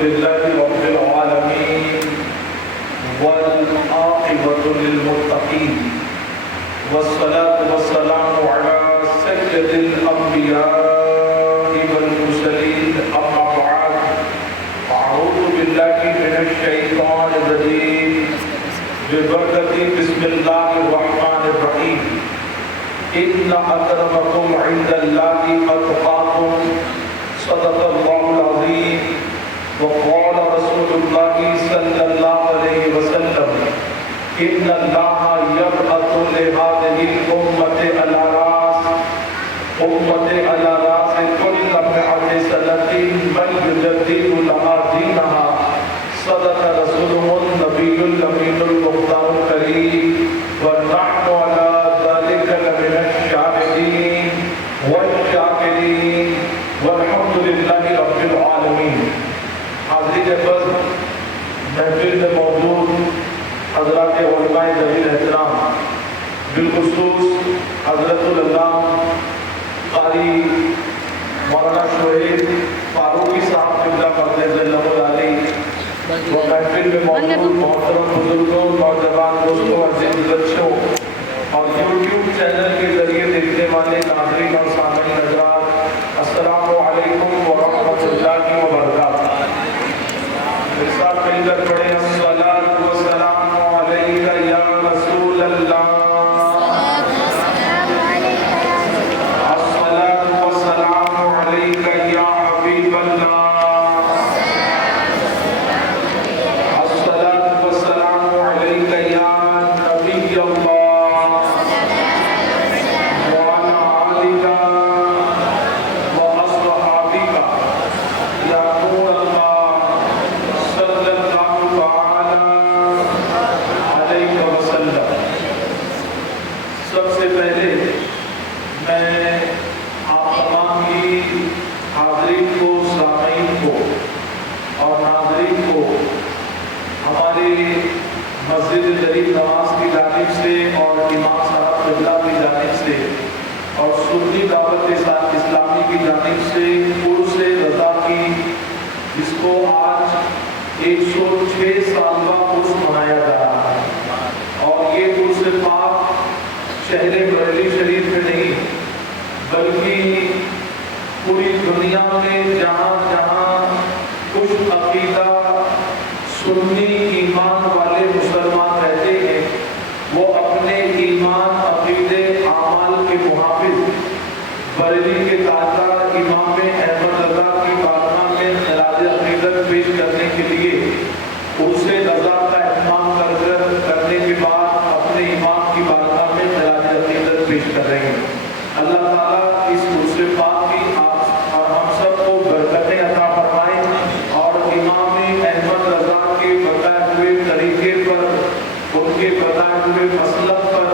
لله رب العالمين والعاقبة للمتقين والصلاة والسلام على سيد الأنبياء والمرسلين أما بعد أعوذ بالله من الشيطان الرجيم ببركة بسم الله الرحمن الرحيم إن أكرمكم عند الله أتقاكم صدق الله العظيم وقال رسول الله صلى الله عليه وسلم إن الله يبعث لهذه الأمة على رأس كل مئة سنة من يجدد لها دينها صدق رسوله النبي الأمين المختار الكريم ونحن على ذلك لمن الشاهدين والشاكرين والحمد لله رب العالمين. حاضرین عزیز، محفل میں موجود حضرات علماء ذوی احترام، بالخصوص حضرت العلامہ قاری مولانا شعیب فاروقی صاحب قبلہ مقدس اللہ علیہ و محفل میں موجود محترم بزرگوں، نوجوان دوستوں، عزیز بچوں اور یوٹیوب چینل کے ذریعے دیکھنے والے ناظرین اور سامعین حضرات، السلام علیکم ورحمۃ اللہ وبرکاتہ. میرے ساتھ مل کر پڑھیں الصلاۃ والسلام علیک یا رسول اللہ، الصلاۃ والسلام علیک یا حبیب اللہ، الصلاۃ والسلام علیک یا نبی اللہ وعلی آلک وأصحابک یا نور اللہ صلی اللہ تعالی علیہ وسلم. سب سے پہلے میں آپ تمام کی حاضرین کو، سامعین کو اور ناظرین کو ہماری مسجد غریب نواز کی جانب سے اور امام صاحب قبلہ کی جانب سے اور سنی دعوت اسلامی کی جانب سے عرس رضا کی، جس کو آج 106 سالہ عرس منایا جا رہا ہے، اور یہ عرس پاک شہر بریلی شریف میں نہیں بلکہ پوری دنیا میں جہاں جہاں خوش عقیدہ سنی ایمان والے مسلمان رہتے ہیں، وہ اپنے ایمان، عقیدے، اعمال کے محافظ بریلی کے تاجدار امام احمد رضا کی بارگاہ میں خراج عقیدت پیش کرنے کے لیے عرس رضا کا اہتمام کرنے کے بعد اپنے امام کی بارگاہ میں خراج عقیدت پیش کر رہے ہیں. اللہ تعالیٰ اس عرس پاک کی اور ہم سب کو برکتیں عطا فرمائے اور امام احمد رضا کے بتائے ہوئے طریقے پر، ان کے بتائے ہوئے مسلک پر،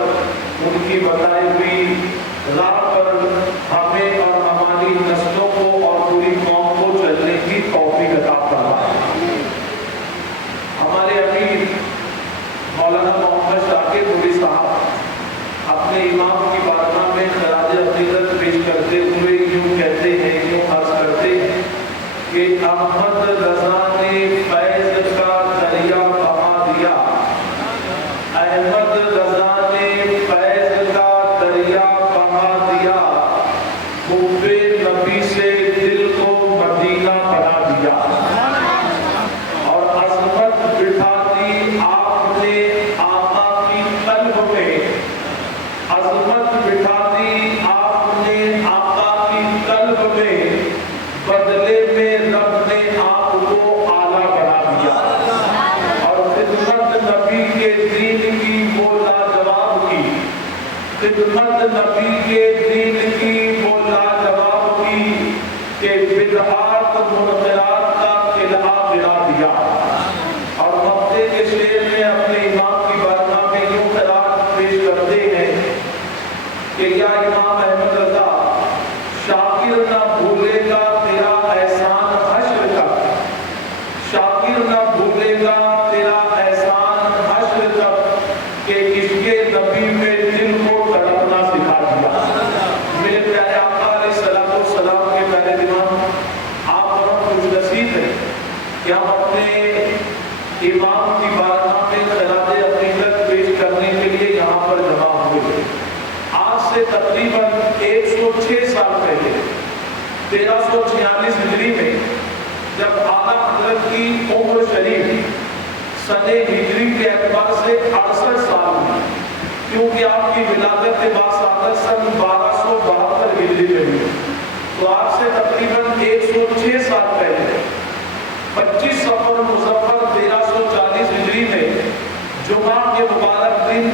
ان کی بتائی ہوئی راہ پر ہمیں اور ہماری نسلوں کو اور پوری قوم کو چلنے کی توفیق عطا فرمائے. ہمارے امیر مولانا محمد شاکر پوری صاحب اپنے امام کی بارگاہ میں خراج عقیدت پیش کرتے ہوئے یوں کہتے ہیں، یوں عرض کرتے ہیں کہ احمد رضا نے فیض کا دریا بہا دیا، احمد رضا نے فیض کا دریا بہا دیا، حب نبی سے دل کو مدینہ بنا دیا، اور عظمت بٹھا دی آپ نے آقا کی قلب میں، عظمت بٹھا دی آپ نے آقا کی قلب میں، بدلے میں رب نے آپ کو اعلیٰ بنا دیا، اور خدمت نبی کے دین کی وہ لاجواب کی، خدمت نبی کے دین کی وہ لاجواب کی کہ بدعات منکرات کا قلعہ بنا دیا. اور ہفتے کے شعر میں اپنے امام کی بارگاہ میں یوں خراج پیش کرتے ہیں کہ یا امام احمد رضا، شاکر نہ بھولے گا تیرا احسان حشر تک، شاکر نہ بھولے گا تیرا احسان حشر تک کہ عشق نبی میں دل کو تڑپنا سکھا دیا. میرے پیارے آقا علیہ السلام کے پیارے امام، آپ بہت خوش نصیب ہیں کہ ہم اپنے امام کی بارگاہ میں خراج عقیدت پیش کرنے کے لیے یہاں پر جمع ہوئے. آج سے تقریباً 106 سال پہلے 1346 ہجری میں جب اعلیٰ حضرت کی عمر شریف سن ہجری کے اعتبار سے 68 سال ہوئی، کیونکہ آپ کی ولادت باسعادت سن 1272 ہجری میں ہوئی. تو آج سے تقریباً 106 سال پہلے 25 صفر مظفر 1340 ہجری میں جمعہ کے مبارک دن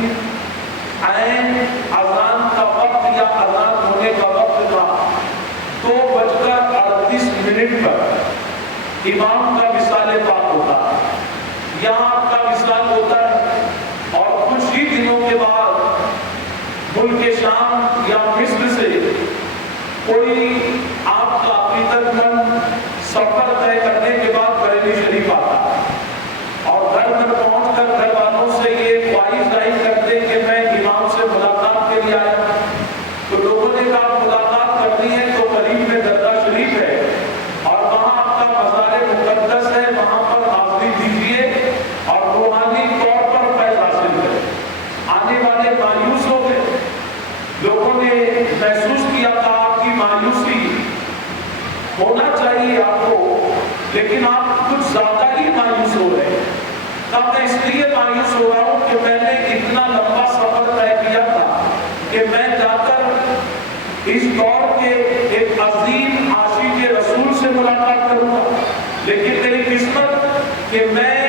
عین اذان کا وقت یا اذان ہونے کا وقت تھا. 2:38 پر امام کا وصال پاک ہوتا ہے. یہاں آپ کا وصال ہوتا ہے اور کچھ ہی دنوں کے بعد ملک شام یا مصر سے کوئی آپ کا عقیدت مند سفر طے کرنے کے بعد بریلی شریف آتا اور گھر میں پہنچ کر گھر والوں سے یہ خواہش ظاہر کرتے کہ میں امام سے ملاقات کے لیے آیا. تو لوگوں نے کہا ملاقات کرنی ہے تو قریب میں درگاہ شریف ہے اور وہاں آپ کا مزار مقدس ہے، وہاں پر حاضری دیجیے اور روحانی طور پر فیض حاصل کریں. آنے والے مایوس ہو گئے. لوگوں نے محسوس کیا تھا آپ کی مایوسی ہونا چاہیے آپ کو، لیکن آپ کچھ زیادہ ہی مایوس ہو رہے ہیں. تب میں اس لیے مایوس ہو رہا ہوں کہ میں نے اتنا لمبا سفر طے کیا تھا کہ میں جا کر اس دور کے ایک عظیم عاشق رسول سے ملاقات کروں گا، لیکن میری قسمت کہ میں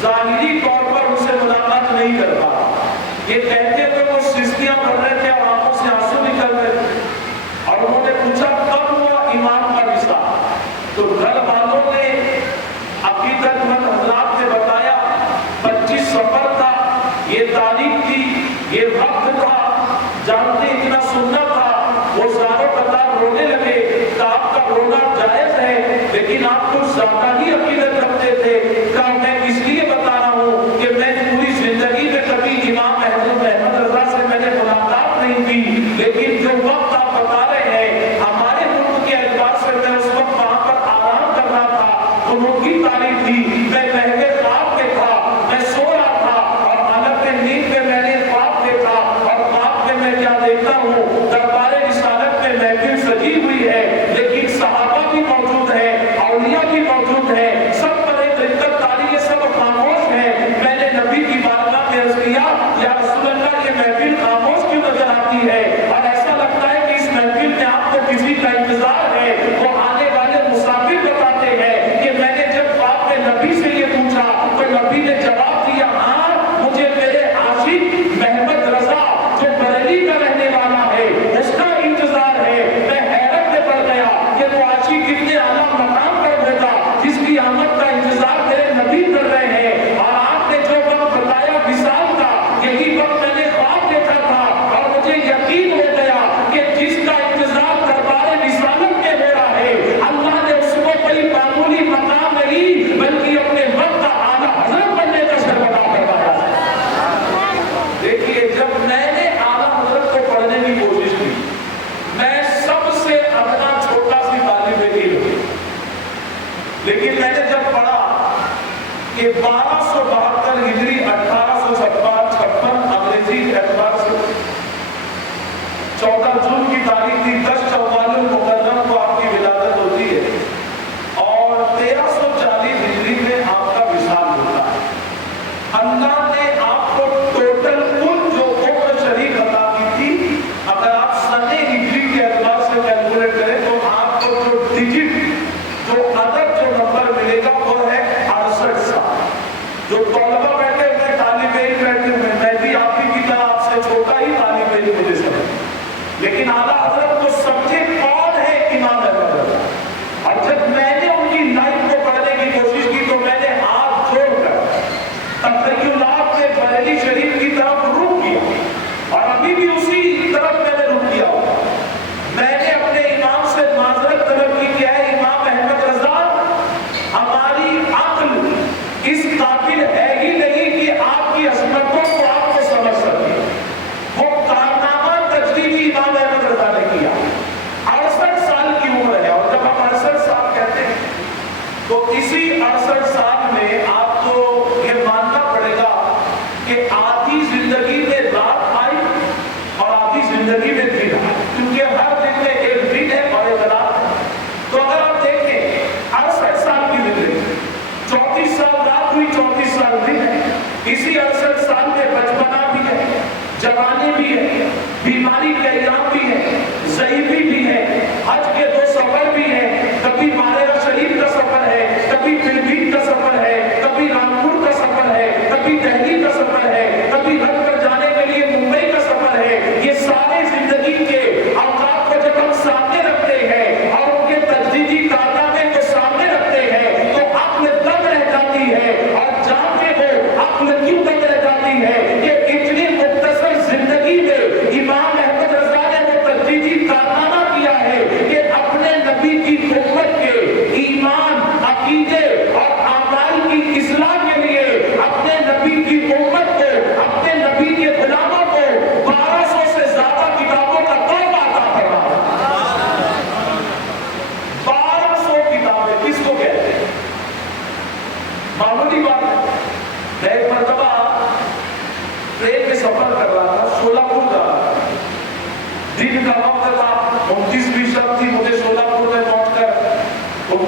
ظاہری طور پر ان سے ملاقات نہیں کر پا. یہ کہتے ہوئے وہ سسکیاں کر رہے تھے اور آنکھوں سے آنسو نکل رہے تھے اور انہوں نے پوچھا کب ہوا امام کا وصال. تو گھر والوں نے عقیدت مند حضرات نے بتایا 25 صفر تھا، یہ تاریخ تھی، یہ وقت تھا، جانتے اتنا سننا تھا. وہ زاروں قطار رونے لگے کہ آپ کا رونا جائز ہے لیکن آپ کچھ زیادہ ہی عقیدت رکھتے تھے. کہ میں اس لیے بتا رہا ہوں کہ میں پوری زندگی میں کبھی امام احمد رضا سے میں نے ملاقات نہیں کی، لیکن جو وقت آپ بتا رہے ہیں ہمارے ملک کے اعتبار سے میں اس وقت وہاں پر آرام کر رہا تھا. انہوں کی تعریف تھی، میں مہنگے خواب میں تھا، میں سو رہا تھا اور حالت نیند میں میں نے خواب دیکھا اور خواب میں میں کیا دیکھتا ہوں، دربار رسالت میں محفل سجی ہوئی ہے لیکن صحابہ بھی موجود ہیں، اولیاء بھی موجود ہیں، سب پر ایک رکت تاریخ سب خاموش ہیں. میں نے نبی کی بارگاہ میں عرض کیا یا رسول اللہ یہ محفل خاموش کیوں نظر آتی ہے اور ایسا لگتا ہے کہ اس محفل میں آپ کو کسی کا انتظار ہے. وہ آنے والے مسافر بتاتے ہیں کہ میں نے جب خواب میں نبی سے یہ پوچھا تو نبی نے جواب دیا ہاں مجھے میرے عاشق محمد رضا جو بریلی کا رہنے والا ہے اس کا انتظار ہے. میں حیرت میں پڑ گیا کہ وہ عاشق کتنے اعلیٰ مقام پر ہوگا جس کی آمد کا انتظار میرے نبی کر رہے ہیں. اور آپ نے جو وقت بتایا وصال کا، یہی وقت میں نے خواب دیکھا تھا اور مجھے یقین ہو گیا کہ جس کا انتظار دربار رسالت میں ہو رہا ہے اللہ نے اس کو کوئی معمولی مقام نہیں بلکہ اپنے وقت کا اعلیٰ حضرت بننے کا سربراہ کروایا ہے. دیکھیے جب میں نے اعلیٰ حضرت کو پڑھنے کی کوشش کی، میں سب سے اپنا چھوٹا سی طالب علم ہوں، لیکن میں نے جب پڑھا کہ 1272 ہجری 1856 انگریزی اعتبار سے 14 جون کی تاریخ تھی، 10 شوال المحرم کو آپ کی ولادت ہوتی ہے اور 1340 ہجری میں آپ کا وصال ہوتا ہے. اللہ نے آپ کو ٹوٹل کل جو عمر شریف عطا کی تھی، اگر آپ سن ہجری کے اعتبار سے کیلکولیٹ کریں تو آپ کو جو ڈیجٹ جو عدد جو نمبر ملے گا وہ ہے 68 سال. جو طلبہ بیٹھے ہوئے طالب علم بیٹھے ہوئے، میں بھی آپ کی طرح آپ سے چھوٹا ہی طالب علم مجھے سمجھ، لیکن اعلیٰ حضرت کو سب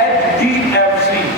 HDFC?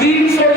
300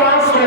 500।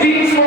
300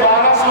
1200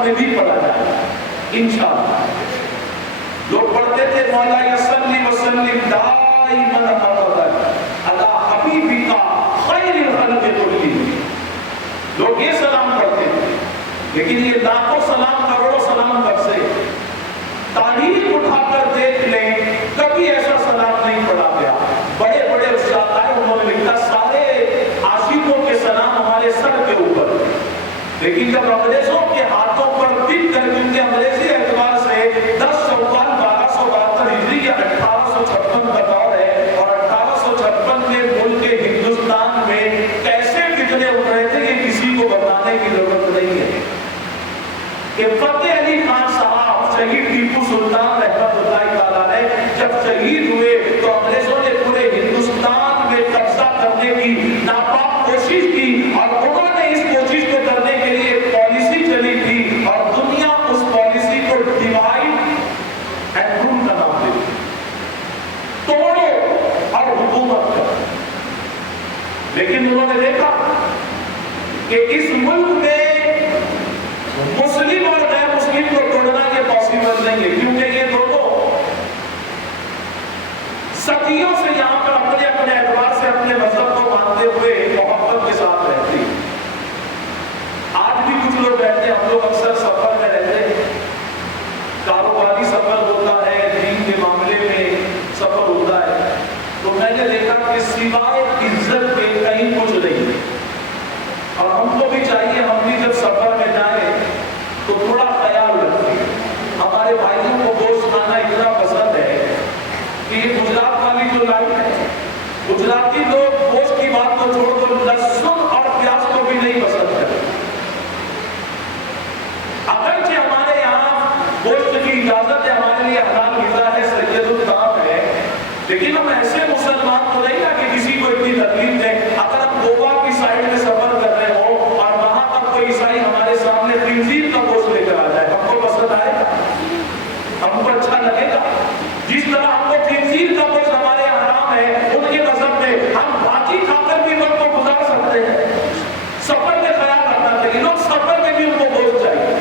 سفر میں بھی پڑھا جائے انشاءاللہ۔ لوگ پڑھتے تھے مولا یصلی وسلم دائما ابدا علی حبیبک خیر الخلق کلہم، لوگ یہ سلام پڑھتے تھے، لیکن یہ لاکھوں سلام کروڑوں سلام کب سے؟ تاریخ اٹھا کر دیکھ لیں کبھی ایسا سلام نہیں پڑھا گیا۔ بڑے بڑے استاد آئے، انہوں نے لکھا سارے عاشقوں کے سلام ہمارے سر کے اوپر، لیکن جب انگریزوں کے ہاتھوں پر بک کر، کیونکہ انگریزی اعتبار سے 10 شوال 1272 ہجری یا 1856 کا دور ہے، اور 1856 میں ملک ہندوستان میں کیسے فتنے اٹھ رہے تھے یہ کسی کو بتانے کی ضرورت نہیں ہے کہ فتح علی خان صاحب شہید ٹیپو سلطان رحمت اللہ تعالیٰ نے جب شہید ہوئے تو انگریزوں نے پورے ہندوستان میں قبضہ کرنے کی ناپاک کوشش کی، اور انہوں نے اس کوشش کو کرنے کے لیے ایک پالیسی چلی تھی، اور دنیا اس پالیسی کو ڈیوائڈ اینڈ رول کا نام دیتی، توڑو اور حکومت کرو۔ لیکن انہوں نے دیکھا کہ اس ملک میں مسلم اور غیر مسلم کو توڑنا یہ پاسبل نہیں ہے، کیونکہ یہ دونوں صدیوں سے یہاں پر اپنے اپنے اعتبار سے اپنے مذہب کو مانتے ہوئے محبت کے ساتھ رہتے ہیں۔ آج بھی کچھ لوگ رہتے ہیں، ہم لوگ اکثر سفر میں رہتے ہیں، کاروباری سفر ہوتا ہے، دین کے معاملے میں سفر ہوتا ہے، تو میں نے دیکھا کہ سوائے عزت کے کہیں کچھ نہیں، اور ہم کو بھی چاہیے ہم بھی جب سفر میں جائیں تو تھوڑا خیال رکھیں۔ ہمارے بھائیوں کو گوشت کھانا اتنا پسند ہے کہ یہ گجرات والی جو لائن ہے، گجراتی لوگ گوشت کی بات کو چھوڑ کر لہسن اور پیاز کو بھی نہیں پسند کرتے۔ اگرچہ ہمارے یہاں گوشت کی اجازت ہے، ہمارے لیے حلال غذا ہے، سید الطعام ہے، لیکن ہم ایسے مسلمان تو نہیں نا کہ کسی کو اتنی تکلیف دیں۔ اگر ہم گوا کی سائڈ میں سفر کر رہے ہو اور وہاں پر کوئی عیسائی ہمارے سامنے خنزیر کا گوشت لے کر آ جائے، ہم کو پسند آئے گا؟ ہم کو اچھا لگے گا؟ جس طرح ہم کو خنزیر کا گوشت ہمارے حرام ہے، ان کے مذہب میں ہم بھاجی کھا کر بھی وقت کو گزار سکتے ہیں۔ سفر میں خیال رکھنا چاہیے، لوگ سفر میں بھی ان کو گوشت چاہیے۔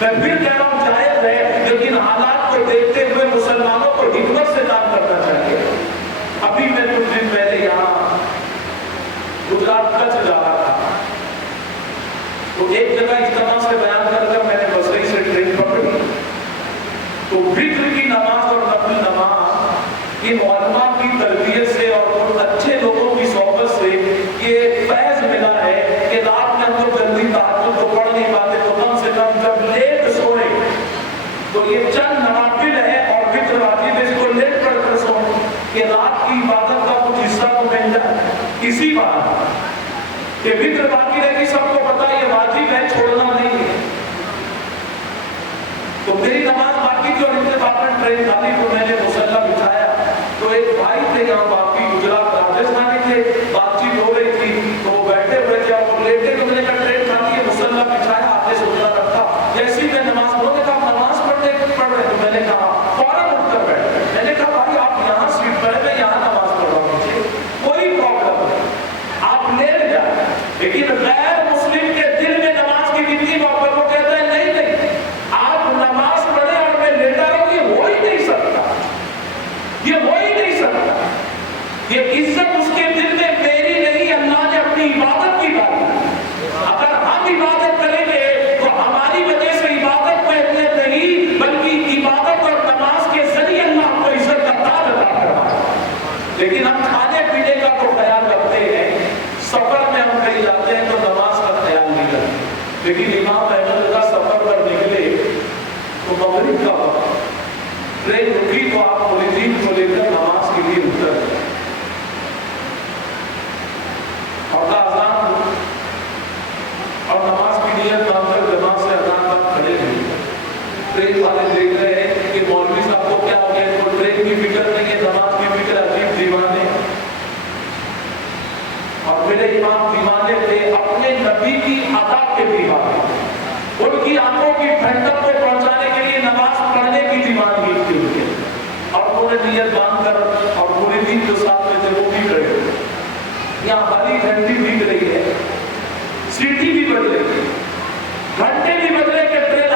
میں پھر کہہ رہا ہوں جائز ہے، لیکن حالات کو دیکھتے ہوئے مسلمانوں کو حکمت سے کام کرنا چاہیے۔ ابھی میں کچھ دن پہلے یہاں گجرات کچھ جا رہا تھا، تو ایک جگہ اجتماع سے بیان کر میں نے بسری سے ٹرین پکڑی، تو وتر کی نماز اور نفل نماز ان علماء کی تربیت سے اور ان اچھے لوگوں کی صحبت سے یہ فیض ملا ہے کہ رات میں ہم لوگ جلدی تہجد تو پڑھ نہیں پاتے، تو کم سے کم جب لیٹ سوئے تو یہ چند نوافل ہے اور وتر واجب ہے، اس کو لیٹ پڑھ کر سوئے کہ رات کی عبادت کا کچھ حصہ تو مل جائے۔ اسی بات کہ وتر باقی رہے گی، سب کو پتا یہ واجب ہے، چھوڑنا نہیں ہے۔ تو میری نماز باقی تھی اور اتفاقاً ٹرین خالی، تو میں نے مصلی بچھایا، تو ایک بھائی تھے یہاں باقی گجرات راجستھانی تھے، بات چیت ہو رہی تھی، تو وہ بیٹھے ہوئے تھے اور لیٹے، تو میں نے کہا ٹرین خالی ہے، مصلی بچھایا، آگے سننا رکھا، جیسی میں نماز پڑھوں نے کہا نماز پڑھ رہے، تو میں نے کہا فوراً اٹھ کر بیٹھے، میں نے کہا بھائی آپ یہاں سیٹ پر ہے، میں یہاں نماز پڑھ رہا ہوں، مجھے کوئی پرابلم نہیں، آپ لیٹ جائیں، لیکن غیر مسلم کے دل میں نماز کی کتنی محبت، وہ کہتا ہے نہیں نہیں آپ نماز پڑھیں اور میں لیٹا رہوں، یہ ہو ہی نہیں سکتا، یہ ہو ہی نہیں سکتا۔ یہ عزت اس کے دل میں میری نہیں، اللہ نے اپنی عبادت کی بات کی۔ اگر ہم عبادت کریں گے تو ہماری وجہ سے عبادت کو اہمیت نہیں، بلکہ عبادت اور نماز کے ذریعے اللہ ہم کو عزت کا تاج عطا کرتا ہے۔ لیکن ہم کھانے پینے کا تو خیال رکھتے ہیں، سفر میں ہم کہیں جاتے ہیں تو نماز کا خیال نہیں رکھتے۔ لیکن امام احمد کا سفر پر نکلے تو مغرب کا وقت، ٹرین رکی تو آپ مریدین کو لے کر نماز کے لیے اتر گئے، اور اذان اور نماز کی نیت مان کر جماعت سے اذان تک کھڑے ہوئے۔ ٹرین والے دیکھ رہے ہیں کہ مولوی صاحب کو کیا ہو گیا، ان کو ٹرین کی فکر نہیں ہے، نماز کی فکر، عجیب دیوانے، اور میرے امام دیوانے تھے اپنے نبی کی ادا کے دیوانے، ان کی آنکھوں کی ٹھنڈک کو پہنچانے کے لیے نماز پڑھنے کی دیوانگی تھی ان کے، اور انہوں نے نیت باندھ کر اور پورے دن جو ساتھ میں تھے وہ بھی کھڑے ہوئے۔ یہاں ہری گھنٹی بج رہی ہے، سیٹی بھی بج رہی ہے، گھنٹے بھی بج رہے کہ ٹرین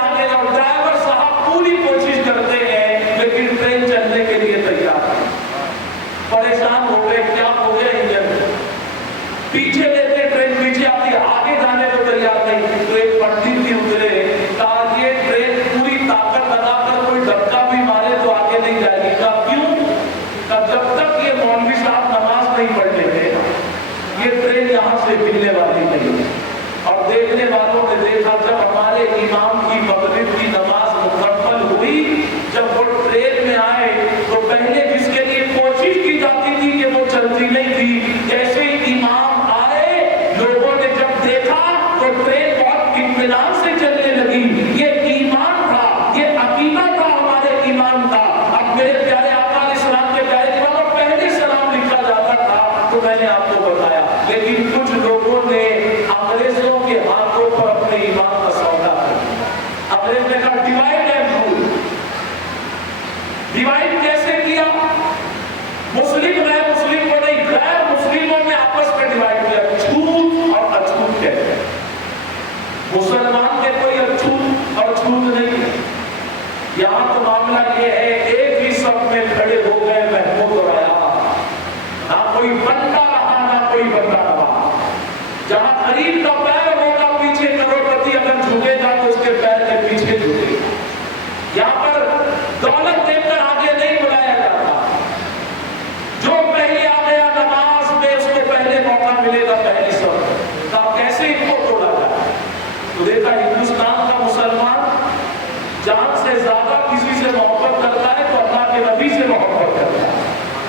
یہاں تو معاملہ یہ ہے ایک ہی صف میں کھڑے ہو گئے محمود اور عیاض، نہ کوئی بندہ رہا نہ کوئی بندہ رہا۔ جہاں غریب کا پیر ہوگا پیچھے کروڑپتی اگر جھکے گا تو اس کے پیر کے پیچھے جھکے گا۔ یہاں پر دولت دیکھ کر آگے نہیں بلایا جاتا، جو پہلے آ گیا نماز میں اس کو پہلے موقع ملے گا پہلی صف۔ آپ کیسے ان کو توڑا جائے؟ تو دیکھا ہندوستان کا مسلمان جان سے زیادہ کسی سے محبت کرتا ہے تو اللہ کے نبی سے محبت کرتا ہے،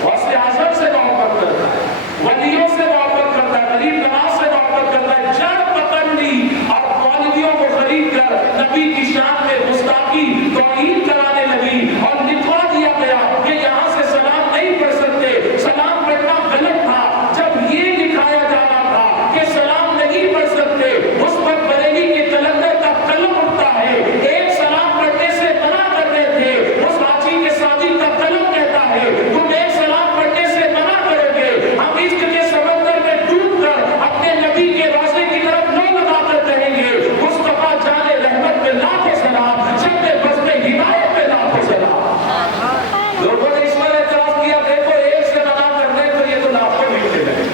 غوث اعظم سے محبت کرتا ہے، ولیوں سے محبت کرتا ہے، غریب نواز سے محبت کرتا ہے۔ جڑ پکڑ لی اور مولویوں کو خرید کر نبی کی شان میں گستاخی توہین کرانے لگی اور لکھوا دیا گیا کہ یہاں سے سلام نہیں پڑھ سکتے، سلام پڑھنا غلط تھا۔ جب یہ دکھایا جا رہا تھا کہ سلام نہیں پڑھ سکتے، اس پر بریلی کے کلندر کا قلم اٹھتا ہے، ایک سلام پڑھنے سے منع کر رہے تھے، اس حاجی کے ساتھی کا قلم کہتا ہے تم ایک سلام پڑھنے سے منع کرو گے، ہم عشق کے سمندر میں ڈوب کر اپنے نبی کے روضے کی طرف منہ لگا کر کہیں گے مصطفیٰ جان رحمت پہ لاکھوں سلام، شب بس میں ہدایت پہ لاکھوں سلام۔ لوگوں نے اس پر اعتراض کیا دیکھو ایک سے منع کر دیں تو یہ تو لاکھوں لکھتے لگے،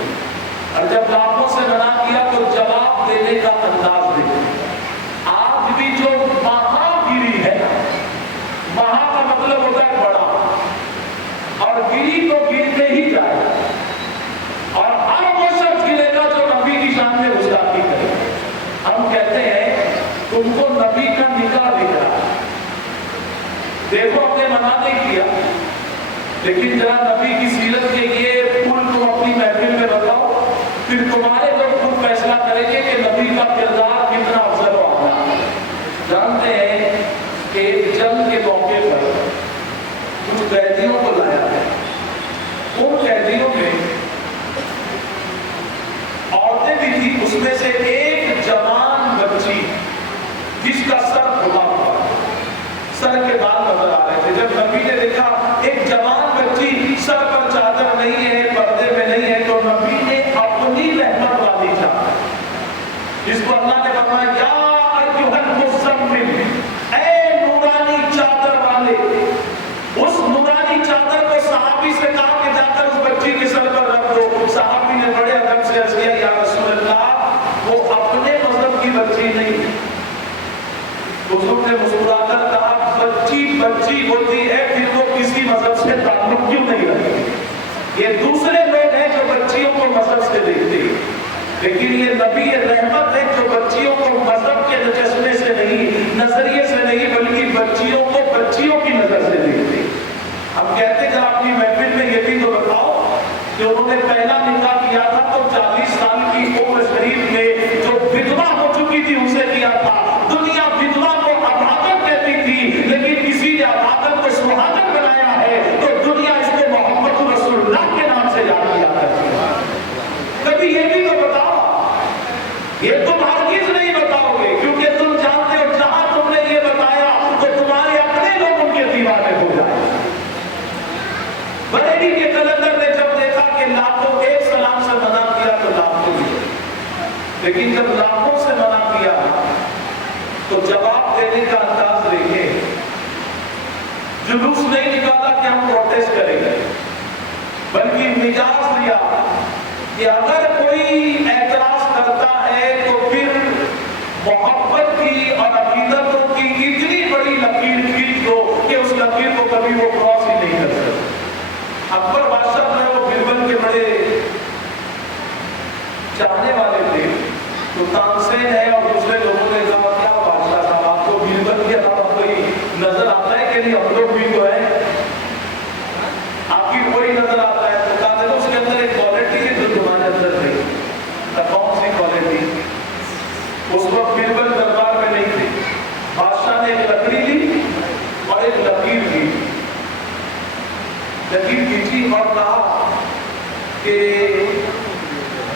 اور جب لاکھوں سے منع کیا تو جواب دینے کا انداز دیکھیں۔ آج بھی جو مہاگیری ہے، مہا کا مطلب ہوتا ہے بڑا، اور گری تو گرتے ہی جائے، اور ہر وہ شخص گرے گا جو نبی کی شان میں گستاخی کرے۔ ہم کہتے ہیں تم کو نبی کا نکاح دکھ رہا ہے، دیکھو ہم نے منع نہیں کیا، لیکن ذرا نبی کی سیرت کے یہ پھول تم اپنی محفل میں بتاؤ، پھر تمہارے لوگ خود فیصلہ کریں گے کہ نبی کا کردار کتنا افضل و اعلیٰ۔ جانتے ہیں کہ ایک جنگ کے موقع پر کچھ قیدیوں کو لایا گیا، ان قیدیوں میں عورتیں بھی تھی، اس میں سے ایک جوان بچی جس کا سر کھلا ہوا، سر کے بال نظر آ رہے تھے۔ جب نبی نے دیکھا ایک جوان بچی سر پر چادر نہیں ہے، پردے میں نہیں ہے، تو نبی نے اپنی رحمت والی چادر، جس کو اللہ نے فرمایا یا ایھا المزمل، اے نورانی چادر والے، اس نورانی چادر کو صحابی سے کہا کہ جا کر اس بچی کے سر پر رکھ دو۔ صحابی نے بڑے ادب سے عرض کیا یا رسول اللہ وہ اپنے مذہب کی بچی نہیں۔ حضور نے مسکرا کر کہا بچی بچی ہوتی ہے پھر وہ کسی مذہب سے تعلق کیوں نہیں رکھتی؟ یہ دوسرے لوگ ہیں جو بچیوں کو مذہب سے دیکھتے ہیں، لیکن یہ نبی رحمت ہے جو بچیوں کو مذہب کے چشمے سے نہیں، نظریے سے نہیں، بلکہ بچیوں کو بچیوں کی نظر سے دیکھتے ہیں۔ ہم کہتے ہیں کہ اپنی محفل میں یہ بھی تو بتاؤ کہ انہوں نے پہلا نکاح کیا تھا تو 40 سال کی عمر شریف میں جو بدوا ہو چکی تھی اسے کیا تھا۔ دنیا بدوا کو ابھاگت کہتی تھی، لیکن کسی نے ابھاگت کو سہاگت بنایا ہے تو دنیا اس کو محمد رسول اللہ کے نام سے یاد کیا کرتی ہے۔ کبھی یہ بھی تو بتاؤ، یہ تم ہرگز نہیں بتاؤ گے کیونکہ تم جانتے ہو جہاں تم نے یہ بتایا تو تمہارے اپنے لوگ ان کے دیوانے ہو جائیں۔ بریلی کے کلندر نے جب دیکھا کہ لاکھوں ایک سلام سے منع کیا تو لاکھوں بھی، لیکن جب لاکھوں سے منع کیا تو جواب دینے کا انداز دیکھیں، جلوس نہیں نکالا کہ ہم پروٹیسٹ کریں گے، بلکہ مجاز دیا کہ اگر کوئی اعتراض کرتا ہے تو پھر محبت کی اور عقیدتوں کی اتنی بڑی لکیر کھینچ دو کہ اس لکیر کو کبھی وہ کراس ہی نہیں کر سکتے۔ اکبر بادشاہ جو ہے وہ بربل کے بڑے چاہنے والے تھے، تو تانسین ہے اور دوسرے لوگوں نے کہا کیا بادشاہ صاحب آپ کو بربل کے علاوہ کوئی نظر آتا ہے کہ نہیں؟ ہم لوگ بھی تو ہیں، آپ کی کوئی نظر آتا ہے؟ تو کہا دیکھو اس کے اندر ایک کوالٹی ہے جو تمہارے اندر نہیں۔ کون سی کوالٹی؟ اس وقت بربل دربار میں نہیں تھے، بادشاہ نے ایک لکڑی لی اور ایک لکیر لی، لکیر کھینچی اور کہا کہ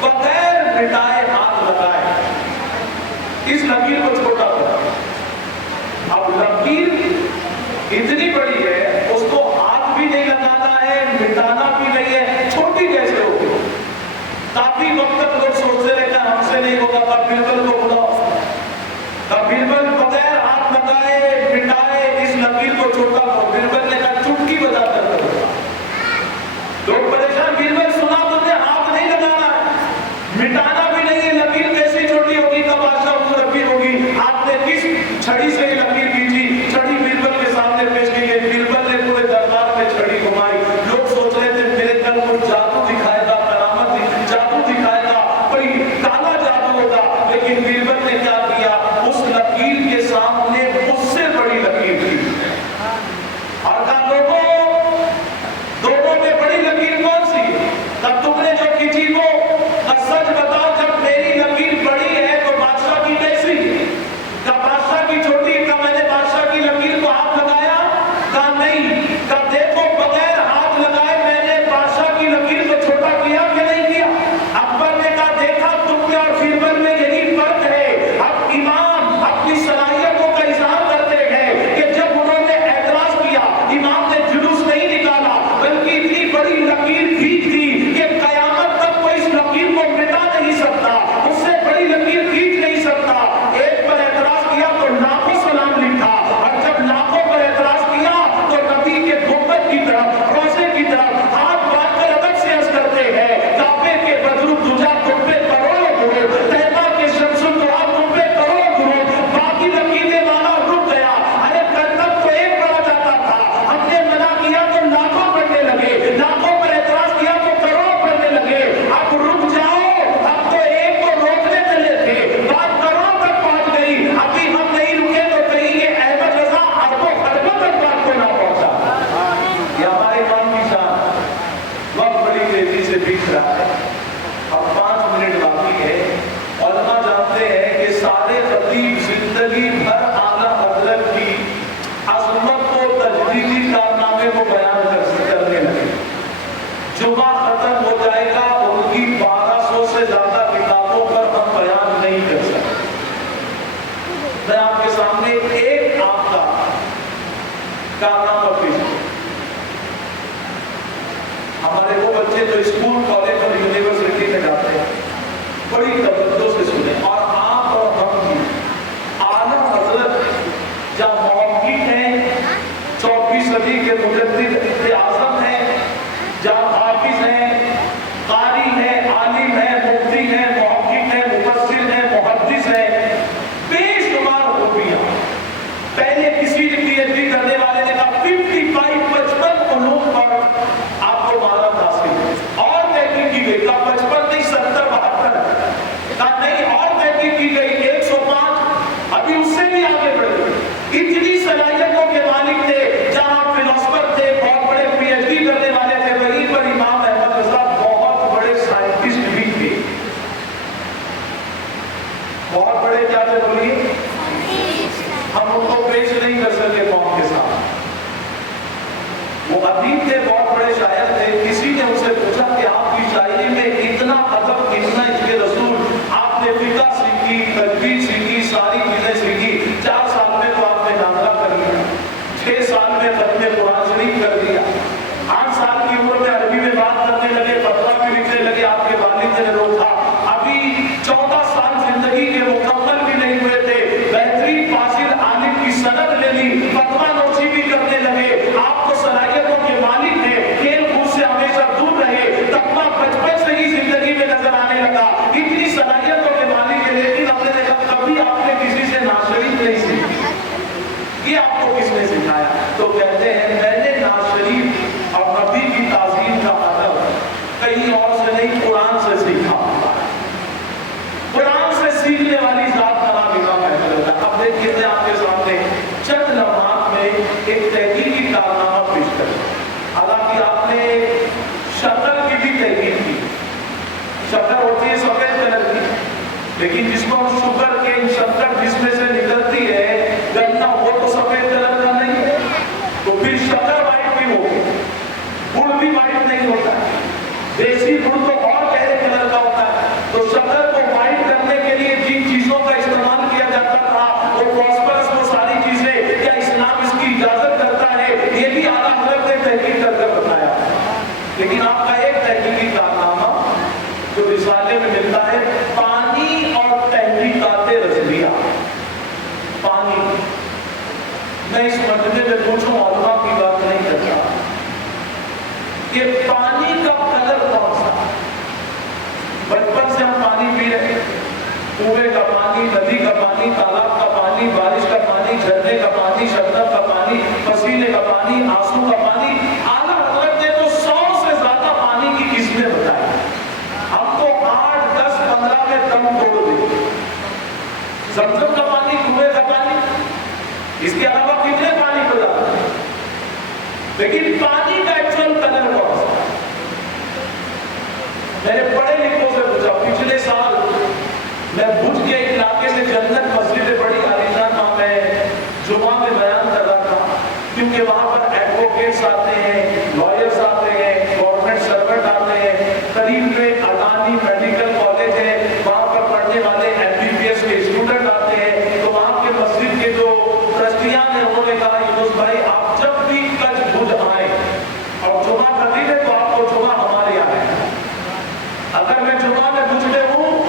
بغیر مٹائے ہاتھ لگائے اس لکیر کو چھوٹا کرو۔ اب لکیر اتنی بڑی ہے اس کو ہاتھ بھی نہیں لگانا ہے، مٹانا بھی نہیں ہے، چھوٹی کیسے ہوگی؟ کافی وقت تک لوگ سوچتے رہے کہ ہم سے نہیں ہوگا، تب بربل کو بلاؤ، تب بربل بغیر ہاتھ لگائے مٹائے اس لکیر کو کارنامہ پیش کیا. ہمارے وہ بچے جو اسکول کالج اور یونیورسٹی میں جاتے ہیں بڑی توجہ سے سنیں. اور آپ اور ہم بھی اعلیٰ حضرت جب محقق ہیں 24 صدی کے مجدد اعظم ہیں, جب حافظ ہیں, قاری ہیں, عالم ہیں, مفتی ہیں, محقق ہیں, مفسر ہیں, محدث ہیں, بے شمار خوبیاں. پہلے کسی نے پی ایچ ڈی کرنے والے نے کہا 55 علوم پر آپ کو مہارت حاصل ہے. اور تحقیق کی گئی, کہا 55 نہیں 70 72, کہا نہیں اور تحقیق کی گئی 105, ابھی اس سے بھی آگے بڑھے. اتنی صلاحیتوں کے مالک تھے. جہاں فلاسفر تھے, بہت بڑے پی ایچ ڈی کرنے والے تھے, وہیں پر امام احمد رضا بہت بڑے سائنٹسٹ بھی تھے. بہت بڑے کیا تھے بولیے, ہم ان کو پیش نہیں کر سکتے قوم کے ساتھ. وہ ادیب تھے, بہت بڑے شاعر تھے. کسی نے ان سے پوچھا کہ آپ کی شاعری میں اتنا ادب, اتنا عشق رسول, آپ نے فقہ سیکھی, تجوید سیکھی, ساری چیزیں سیکھی, 4 سال میں تو آپ نے داخلہ کر لیا, 6 سال میں ختم قرآن شریف کر دیا, 8 سال کی عمر میں عربی میں بات کرنے لگے, فتویٰ بھی لکھنے لگے, آپ کے والد نے روکا. ابھی 14 سال زندگی کے مکمل بھی نہیں ہوئے تھے, بہترین فاضل عالم کی سند لے لی, فتویٰ نوشی بھی کرنے لگے. آپ کو صلاحیتوں کے مالک تھے, کھیل کود سے ہمیشہ دور رہے, تقویٰ بچپن سے ہی زندگی میں نظر آنے لگا. اتنی صلاحیتوں کے مالک ہے, لیکن ہم نے دیکھا کبھی آپ نے کسی سے ناشریف نہیں سیکھی. یہ آپ کو کس نے سکھایا؟ تو کہتے ہیں میں نے ناشریف اور نبی کی تعظیم کا ادب کہیں اور سے نہیں, قرآن سے سیکھا. قرآن سے سیکھنے والی ذات کا نام امام احمد رضا. اب دیکھیے میں آپ کے سامنے چند لمحات میں ایک تحقیقی کارنامہ پیش کروں. حالانکہ آپ نے شکر کی بھی تحقیق کی. شکر ہوتی ہے سفید کلر کی, لیکن جس کو ہم شکر کے شکر جس میں سے نکلتی ہے گنا, وہ تو سفید کلر کا نہیں ہے. تو پھر شکر وائٹ بھی ہوگی, گڑ بھی وائٹ نہیں ہوتا. دیسی گڑ تو اور گہرے کلر کا ہوتا ہے. تو شکر کو وائٹ کرنے کے لیے جن چیزوں کا استعمال کیا جاتا تھا, وہ فاسفورس, وہ ساری چیزیں, کیا اسلام اس کی اجازت کرتا ہے؟ یہ بھی اعلیٰ حضرت نے تحقیق کر کر بتایا. لیکن آپ کا ایک تحقیقی کارنامہ جو رسالے میں ملتا ہے, پانی اور تحقیقات رضویہ. پانی, میں اس مجمع میں پوچھوں, علماء کی بات نہیں کرتا, کہ پانی کا کلر کون سا؟ بچپن سے ہم پانی پی رہے, کنویں کا پانی, ندی کا پانی, تالاب کا پانی, بارش کا پانی, جھرنے کا پانی, شبنم کا پانی, پسینے کا پانی, آنسو کا پانی. اعلیٰ حضرت نے تو 100 سے زیادہ پانی کی قسمیں بتائی. ہم تو 8, 10, 15 میں دم توڑ دیں. زمزم کا پانی, کنویں کا پانی, اس کے علاوہ کتنے پانی بتاتے ہیں. لیکن پانی کا ایکچوئل کلر کون سا؟ میں نے پڑھے لکھوں سے پوچھا. پچھلے سال میں بھوج کے علاقے میں جنت مسجد بڑی عالیشان نام ہے, جمعہ میں بیان کر رہا تھا, کیونکہ وہاں پر ایڈوکیٹس آتے ہیں, لائرز آتے ہیں, گورنمنٹ سرونٹ آتے ہیں, قریب میں اڈانی میڈیکل کالج ہے, وہاں پر پڑھنے والے MBBS کے اسٹوڈنٹ آتے ہیں. تو وہاں کے مسجد کے جو ٹرسٹیان ہیں, انہوں نے کہا یونس بھائی آپ جب بھی کچھ بھوج آئیں, اور جمعہ کا دن ہے تو آپ کو جمعہ ہمارے یہاں ہے. اگر میں جمعہ میں بھوج میں ہوں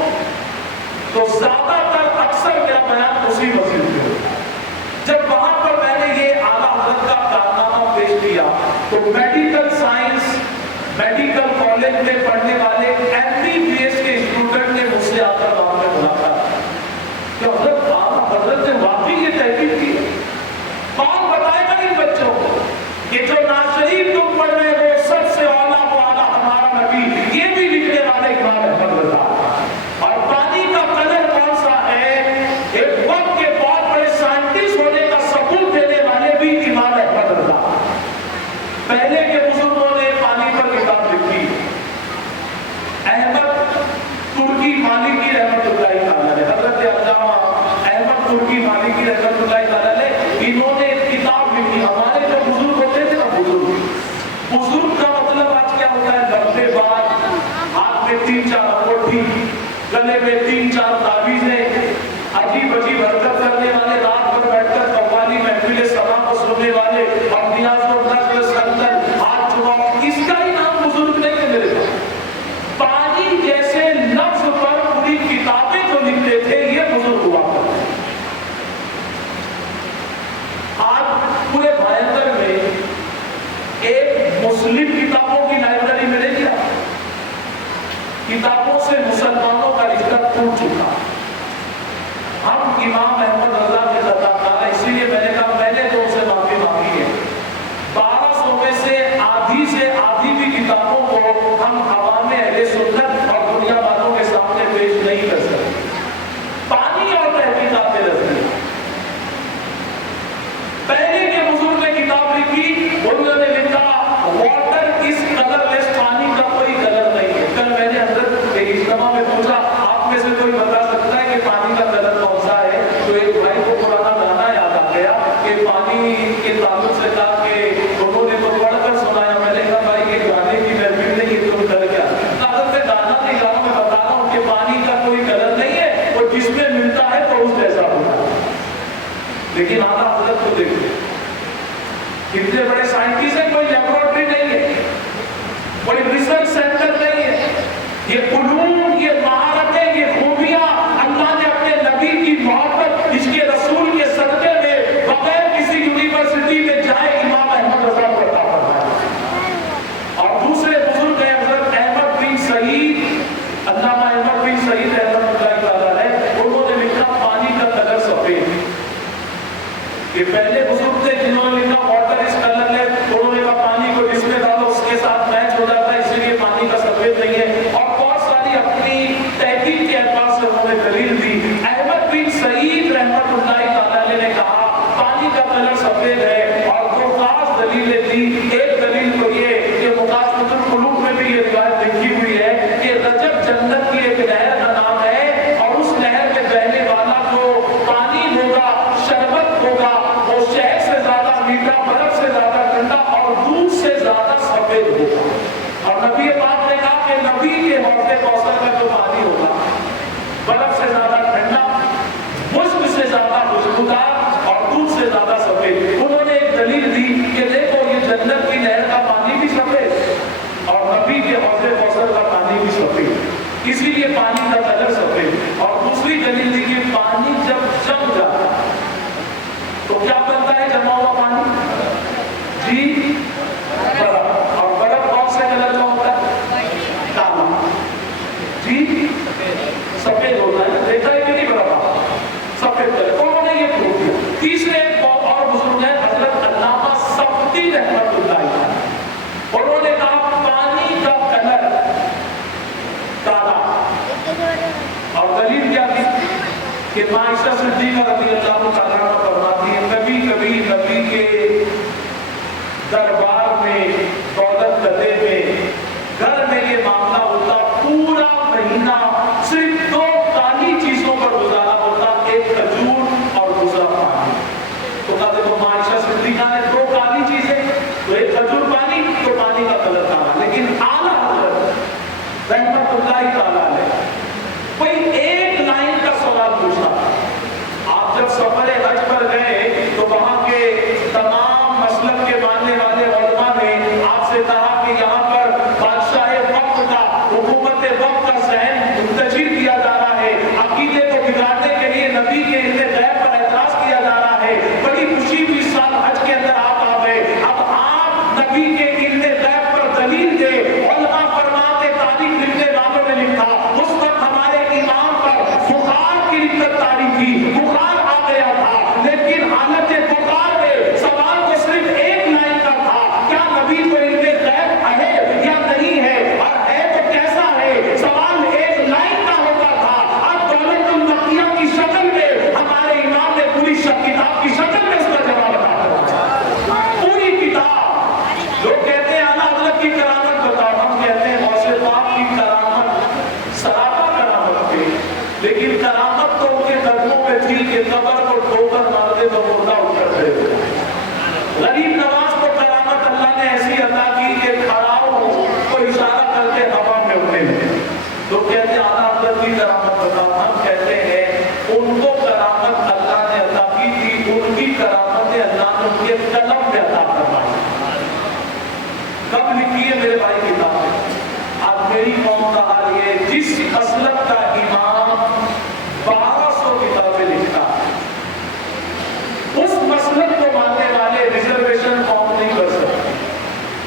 تو زیادہ تر اکثر میرا بیان اسی مسجد میں ہوتا ہے. جب وہاں پر میں نے یہ اعلیٰ حضرت کا کارنامہ پیش کیا, تو میڈیکل سائنس میڈیکل کالج میں پڑھنے والے MBBS کے اسٹوڈنٹ نے مجھ سے آ کر وہاں میں ملاقات کہ حضرت حضرت نے واقعی یہ تحقیق کی. کون بتائے گا ان بچوں کو کہ جو ناشریف تم پڑھ رہے ہو سب سے اعلیٰ وہ اعلیٰ ہمارا نبی, یہ بھی لکھنے والے امام احمد رضا. اور پانی کا کلر کون سا ہے, ایک وقت کے بہت بڑے سائنٹسٹ ہونے کا ثبوت دینے والے بھی امام احمد رضا. پہلے کے بزرگوں نے پانی پر کتاب لکھی. احمد ترکی مالکی رحمۃ اللہ تعالی, حضرت علامہ احمد ترکی مالکی رحمۃ اللہ تعالی, انہوں نے ایک کتاب لکھی. ہمارے جو بزرگ ہوتے تھے نا, مسلم کتابوں کی لائبریری ملے گی؟ کتابوں سے مسلمانوں کا رشتہ ٹوٹ چکا۔ ہم امام احمد رضا کے خطا کار، اسی لیے میں نے کہا میں نے تو ان سے معافی مانگی ہے۔ 1200 میں سے آدھی بھی کتابوں کو ہم عوام اہل سنت اور دنیا والوں کے سامنے پیش نہیں کر سکتے۔ پانی اور تحقیقات کے نظریے پہلے کے بزرگ نے کتاب لکھی، انہوں نے لکھا واٹر از کلر لیس، پانی کا کوئی کلر نہیں ہے۔ کل میں نے حضرت ایک اجتماع میں پوچھا آپ میں سے کوئی بتا سکتا ہے کہ پانی کا کلر کون سا ہے؟ تو ایک بھائی کو پرانا گانا یاد آ گیا کہ پانی کے تعلق سے کہا کہ انہوں نے تو پڑھ کر سنایا۔ میں نے کہا بھائی یہ گانے کی محفل نہیں ہے، تم کر کیا؟ حضرت میں گانا نہیں گا رہا ہوں، میں بتا رہا ہوں کہ پانی کا کوئی کلر نہیں ہے، اور جس میں ملتا ہے تو اس جیسا ہوتا ہے۔ لیکن اعلیٰ حضرت کو دیکھتے کتنے بڑے سائنٹسٹ ہیں، کوئی لیبورٹری نہیں ہے، کوئی ریسرچ سینٹر نہیں ہے۔ یہ علوم، یہ مہارتیں، یہ خوبیاں اللہ نے اپنے نبی کی محبت، اس کے رسول کے صدقے میں بغیر کسی یونیورسٹی میں جائے امام احمد رضا کو عطا فرمائی۔ اور دوسرے بزرگ ہیں حضرت احمد بن سعید، علامہ احمد بن سعید رحمۃ اللہ تعالیٰ علیہ، انہوں نے لکھا پانی کا کلر سفید۔ یہ پہلے بزرگ تھے جنہوں نے لکھا واٹر از کلر لیس، انہوں نے کہا پانی کو جس میں ڈالو اس کے ساتھ میچ ہو جاتا ہے، اسی لیے پانی کا سفید نہیں ہے۔ اور بہت ساری اپنی تحقیق کے اعتبار سے انہوں نے دلیل دی۔ احمد بن سعید رحمۃ اللہ تعالیٰ علیہ نے کہا پانی کا کلر سفید ہے، اور دو خاص دلیلیں دی۔ ایک دلیل تو یہ کہ مقاصد القلوب میں بھی یہ روایت لکھی ہوئی ہے کہ رجب جنت کی ایک نہر کا نام ہے، اور اس نہر میں بہنے والا جو پانی ہوگا، شربت ہوگا، وہ شہد سے زیادہ میٹھا، برف سے زیادہ ٹھنڈا اور دودھ سے زیادہ سفید ہوگا۔ اور نبی پاک نے کہا کہ نبی کے حوض کوثر کا جو پانی ہوگا، برف سے زیادہ ٹھنڈا، مشک سے زیادہ خوشبودار اور دودھ سے زیادہ سفید۔ انہوں نے ایک دلیل دی کہ دیکھو یہ جنت کی نہر کا پانی بھی سفید اور نبی کے حوض کوثر کا پانی بھی سفید، اسی لیے پانی کا کلر سفید۔ اور دوسری دلیل دی کہ پانی جب جم جاتا ہے تو کیا بنتا ہے جمع ہوا پانی؟ جی برف۔ اور برف کون سے کلر کا ہوتا ہے؟ کالا۔ جی سفید ہوتا ہے، دیکھا ہے کہ نہیں برف سفید کلر؟ انہوں نے یہ پروف کیا۔ تیسرے ایک اور بزرگ ہیں حضرت علامہ سبتی رحمۃ اللہ علیہ، انہوں نے کہا پانی کا کلر کالا۔ اور دلیل کیا تھی کہ عائشہ صدیقہ رضی اللہ تعالیٰ عنہ فرماتی ہیں کبھی کبھی نبی کے دربار میں، دولت گدے میں، گھر میں یہ معاملہ ہوتا، پورا مہینہ صرف دو کالی چیزوں پر گزارا ہوتا، ایک کھجور اور دوسرا پانی۔ تو کہا دیکھو عائشہ صدیقہ نے دو کالی چیزیں، تو ایک کھجور پانی، تو پانی کا کلر کالا۔ لیکن اعلیٰ حضرت رحمت اللہ تعالیٰ علیہ کوئی ایک لائن کا سوال پوچھا۔ آپ جب سفر حج پر گئے تو وہاں کے تمام مسلک کے ماننے والے علماء نے آپ سے کہا کہ یہاں پر بادشاہ وقت کا، حکومت وقت کا ذہن منتشر کیا جا رہا ہے، عقیدے کو بگاڑنے کے لیے نبی کے علم غیب پر اعتراض کیا جا رہا ہے۔ بڑی خوشی بھی اس سال حج کے اندر آپ آ گئے، اب آپ نبی کے علم غیب پر دلیل دے۔ علماء فرماتے تاریخ لکھنے والوں نے لکھا،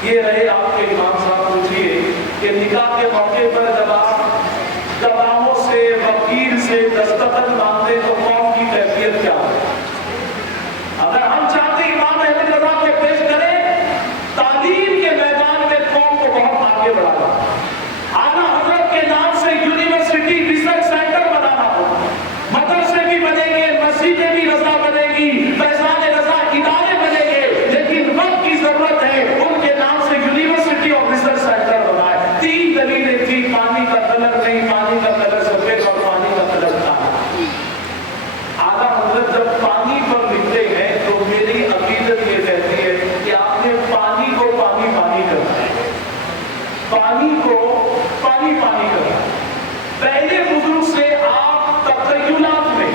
یہ رہے آپ کے امام صاحب پوچھیے کہ نکاح کے موقع پر جب آپ گواہوں سے وکیل سے دستخط مانگتے تو قوم کی کیفیت کیا ہے؟ اگر ہم چاہتے امام اہل رضا کو پیش کریں تعلیم کے میدان میں قوم کو بہت آگے بڑھانا، اعلیٰ حضرت کے نام سے یونیورسٹی ریسرچ سینٹر بنانا ہو، مدرسے بھی بنیں گے، مسجدیں بھی رضا بنے گی، فیضان رضا ادارے بنے گے، لیکن وقت کی ضرورت ہے ان کے نام سے یونیورسٹی اور ریسرچ سینٹر بنائے۔ تین دلیلیں تھی، پانی کا کلر نہیں، پانی کا کلر سفید اور پانی کا کلر کالا۔ اعلیٰ حضرت جب پانی پر لکھتے ہیں تو میری عقیدت یہ کہتی ہے کہ آپ نے پانی کو پانی پانی کرنا ہے، پانی کو پانی پانی کرنا ہے۔ پہلے بزرگ سے آپ تخیلات میں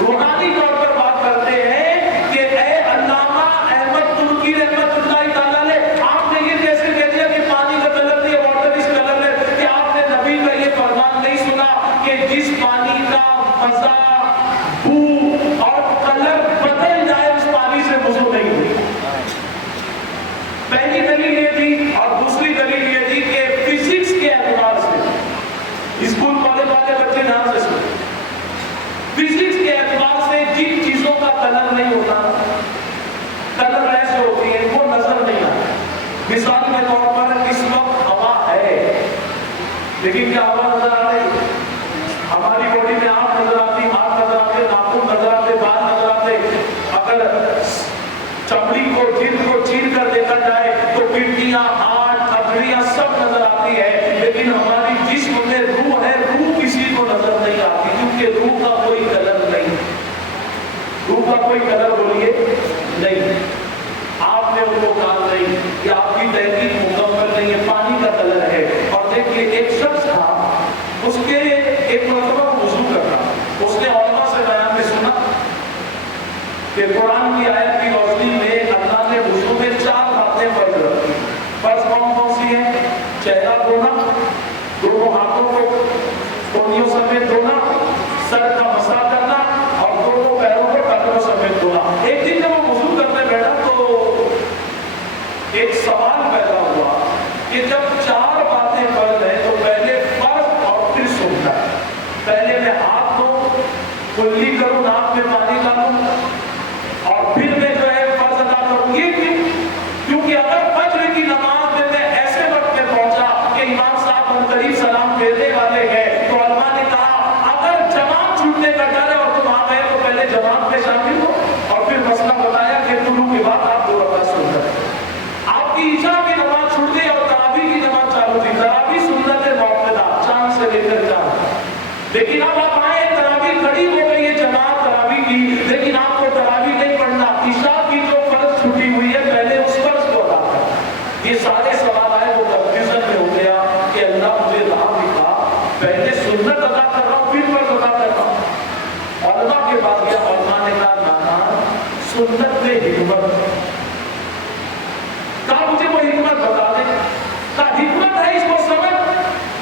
روحانی طور پر بات کرتے ہیں کہ اے علامہ احمد ترکی رحمت اللہ تعالیٰ علیہ، آپ نے یہ کیسے کہہ دیا کہ پانی کا کلر نہیں ہے، واٹر اس کلر ہے؟ کہ آپ نے نبی کا یہ فرمان نہیں سنا کہ جس پانی کا مزہ، بو اور کلر بدل جائے اس پانی سے وضو نہیں ہوئی؟ پہلی دلیل یہ تھی، اور دوسری دلیل یہ تھی کہ فزکس کے اعتبار سے، اسکول کالج والے بچے دھیان سے سنیں، فزکس کے اعتبار سے جن چیزوں کا کلر نہیں ہوتا، کلر لیس ہوتی ہے، وہ نظر نہیں آتا۔ مثال کے طور پر اس وقت ہوا ہے لیکن کیا ہوا نظر آ رہی؟ ہماری باڈی میں آنکھ نظر آتی، ہاتھ نظر آتے، ناخن نظر آتے، بال نظر آتے۔ اگر چمڑی کو، جلد کو چیر کر دیکھا جائے تو کڈنیاں، ہارٹ، ہڈیاں سب نظر آتی ہے، لیکن ہماری جسم میں روح ہے، روح کسی کو نظر نہیں آتی، کیونکہ روح کا کوئی کلر نہیں، روح کا کوئی کلر بولیے نہیں۔ آپ نے ان کو کہا نہیں کہ آپ کی تحقیق مکمل نہیں ہے، پانی کا کلر ہے۔ اور دیکھیے ایک شخص تھا، اس کے ایک مرتبہ وضو کرنا، اس نے علماء سے بیان میں سنا کہ قرآن کی آیت کی روشنی میں اللہ نے وضو میں 4 باتیں فرض رکھی۔ فرض کون کون سی ہیں؟ چہرہ دھونا، دونوں ہاتھوں کو کونیوں سمیت دھونا، سر کا مسح کرنا اور دونوں پیروں کو ٹخنوں سمیت دھونا۔ ایک دن جب وہ وضو کرنے بیٹھا تو ایک سوال پیدا ہوا کہ جب 4 باتیں فرض ہیں تو پہلے فرض اور پھر سنت ہے، پہلے میں ہاتھ دھو، کلی کروں، ناک میں پانی ڈالوں اور پھر میں جو ہے فرض ادا کروں۔ یہ کیوں؟ کیونکہ اگر فجر کی نماز میں ایسے وقت میں پہنچا کہ امام صاحب عنقریب سلام پھیرنے والے ہیں تو علماء نے کہا اگر جماعت چھوٹنے کا ڈر ہے اور تم آ گئے تو پہلے جماعت میں شامل ہو، اور پھر مسئلہ بتایا کہ طلوع کے بعد آپ 2 رکعت سنت۔ آپ کی عشاء کی نماز چھوٹ گئی اور تراویح کی نماز چالو تھی، تراویح سنت موقدہ چاند سے لے کر چاند، لیکن اب آپ آئے تراویح کھڑی ہو گئی ہے جماعت تراویح کی، لیکن آپ کو تراویح نہیں پڑھنا، عشاء کی جو فرض چھٹی ہوئی ہے پہلے اس فرض کو ادا کرنا۔ یہ سارے سوال آئے، وہ کنفیوژن میں ہو گیا کہ اللہ مجھے راہ دکھا، پہلے سنت ادا کر رہا ہوں پھر فرض ادا کر رہا ہوں۔ علماء کے بعد گیا، علماء نے کہا نانا سنت میں حکمت، کہا مجھے وہ حکمت بتا دیں، کہا حکمت ہے اس کو سمجھ۔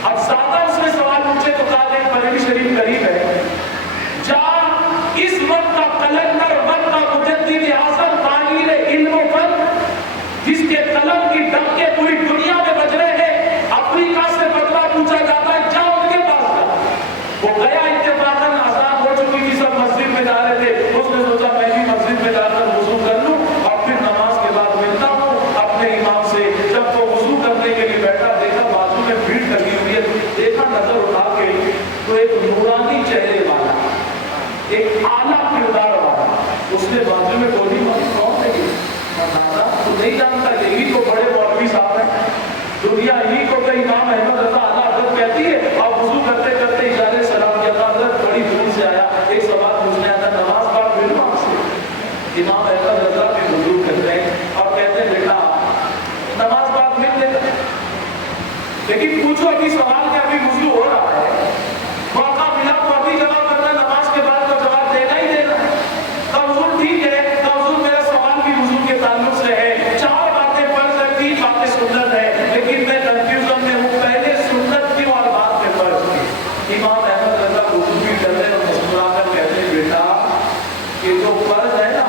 اب زیادہ اس نے سوال پوچھے تو کہا کہ بریلی شریف قریب ہے، جا اس وقت کا کلندر، وقت کا مجدد اعظم، تعمیر علم و فن، جس کے قلم کی ڈنکے پوری دنیا میں بج رہے ہیں، افریقہ سے فتویٰ پوچھا جاتا ہے، جا ان کے پاس جا۔ وہ گیا، اتفاقاً آزاد ہو چکی تھی، سب مسجد میں جا رہے تھے، اس نے سوچا میں بھی مسجد میں جا کر وضو کر لوں اور پھر نماز کے بعد ملتا ہوں اپنے امام سے۔ جب وہ وضو کرنے کے لیے بیٹھا، دیکھا بازو میں بھیڑ لگی ہوئی ہے، دیکھا نظر اٹھا کے تو ایک نورانی چہرے والا، ایک اعلیٰ کردار والا، اس نے بازو میں گولی ماری، کون ہے یہ؟ نانا تو نہیں جانتا، یہی تو بڑے مولوی صاحب ہیں، دنیا ہی کو تو امام احمد رضا اعلیٰ حضرت کہتی ہے۔ اور وضو کرتے کرتے اشارے سلام کیا تھا، حضرت بڑی دور سے آیا، ایک سوال پوچھنے آیا تھا، نماز پڑھ پھر وہاں سے۔ امام احمد رضا بھی وضو کرتے ہیں اور کہتے ہیں بیٹا نماز پڑھ مل لے، لیکن پوچھو ابھی سوال کہ ابھی وضو ہو رہا ہے، موقع ملا تو ابھی جواب کرنا، نماز کے بعد تو جواب دینا ہی دینا۔ حضور ٹھیک ہے، حضور میرا سوال بھی وضو کے تعلق سے ہے، 4 باتیں فرض ہیں، 3 باتیں سنت ہے، لیکن میں کنفیوژن میں ہوں، پہلے سنت کیوں اور بعد میں فرض کی؟ امام احمد رضا وضو بھی کر رہے اور مسکرا کر کہتے ہیں بیٹا یہ جو فرض ہے نا،